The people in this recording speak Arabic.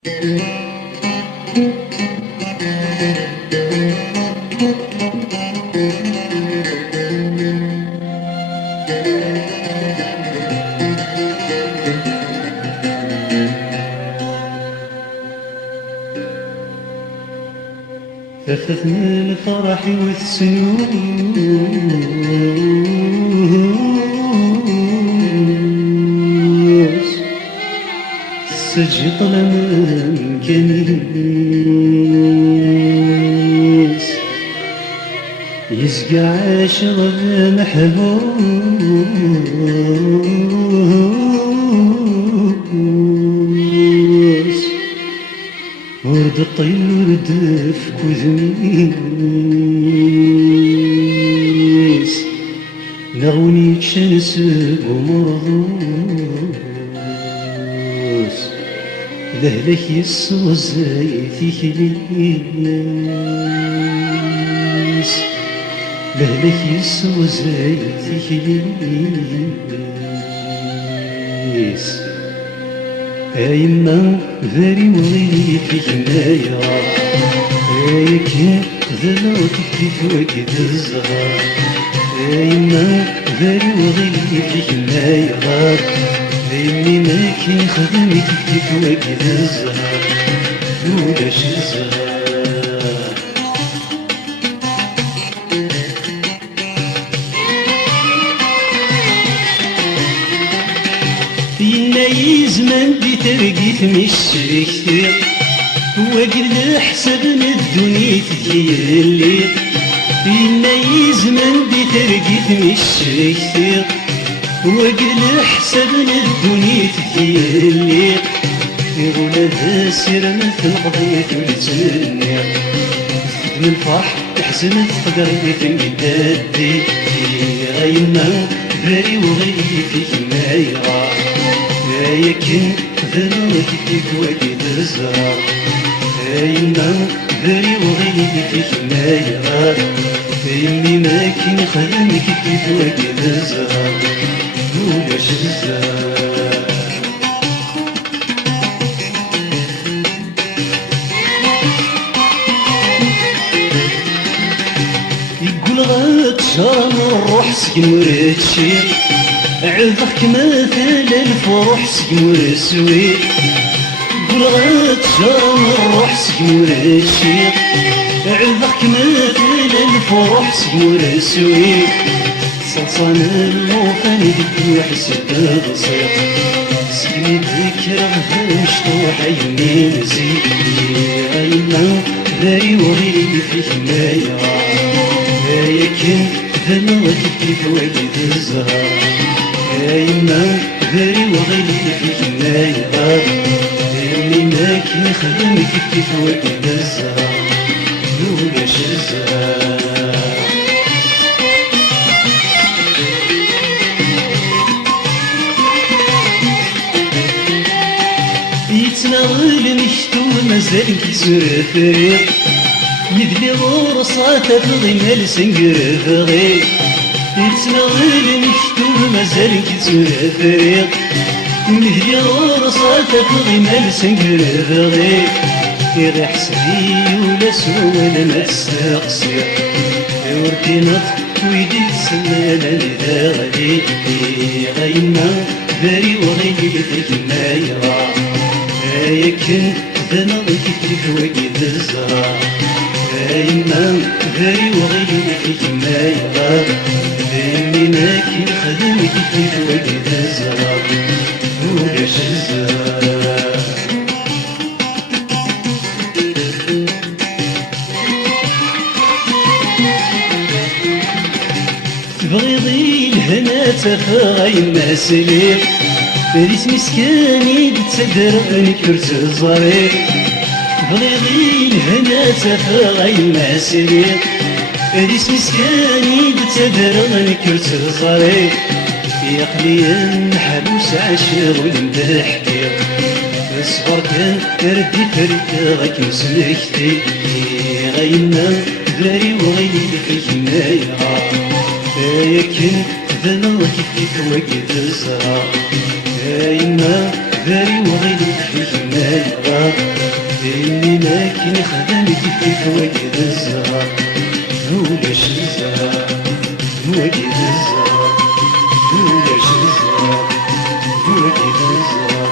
ففثنا الفرح والسنوس سجل ظلام كنيس يسقى عاشق محبوس ورد الطير ورد في كذميس نغوني شمس ومرضوس لهلك يسو زيتي كليس لهلك يسو زيتي كليس أيما ذري وغيري فيك نايا أيك ذنوتك كيف وقت الزهر أيما ذري وغيري فيك نايا أيمي ماكي خدمك كيف وقت الزهر لولاش الزهر زمان دي ترقيت مشركتي وقل حسب من الدنيا تجي اللي بينا زمان دي ترقيت مشركتي وقل حسب من الدنيا تجي اللي يقول هذا سير مثل قضية ولتني من الفرح تحزنت قدرية قدادي غيما ذري وغيري فيك ما يرى يكن ذنوتك فيك وقت الزهر أيما ذري وغيري فيك ما يرى يمي ماكن خدمك فيك وقت الزهر لولاش الزهر يقول غاتشرم الروح سكن وراتشي عذرك مثل الفرح سكمور السويد قول غاتشرم الروح سكمور الشيق عذرك مثل الفرح سكمور السويد صلصان الموفان ديك وحسد بسيط سكني ذكر غفر مشطوح عيني نزيد غيما ذري وغيري فيك ما يرى يكن ذنوتك كيف وقت الزهر أيما ذري وغيري فيك ما يغاب اللي ماكن خدمك كيف وقت الزهر لولاش الزهر يتناغل مكتوب مازال كيسور فريق يدلي غرصات تفضي مال سنقر فغير يتناغل مكتوب مازال كيسور فريق يدلي غرصات تفضي مال سنقر فغير يغي حسبي ولا سوى ولا ما تستقصير وردي نطق ويدي تسمال لذا غلي غيما ذري وغيري فيك ما يرى يكن ذنبك كيف وقت الزهر أيما ذري وغيري فيك ما يرى يمي ماكن خدمك كيف وقت الزهر لولاش الزهر تبغيضي الهنا تفاغي ما سليق ريس مسكاني بتصدرني كرت الزريق بغيضي الهنا تفاغي ما سليق ريس مسكاني بتصدرني كرت الزريق يقلي النحلوس عاشق ولمدحكي الصغر كان ردي فريق غاك مسلكتي غيما ذري وغيري فيك ما يرى يكن ذنوك فيك وقت الزهر أيما ذري وغيري فيك ما يغار إني لكن خدمت فيك وجد الزهر ولاش الزهر وجد الزهر ولاش الزهر وجد الزهر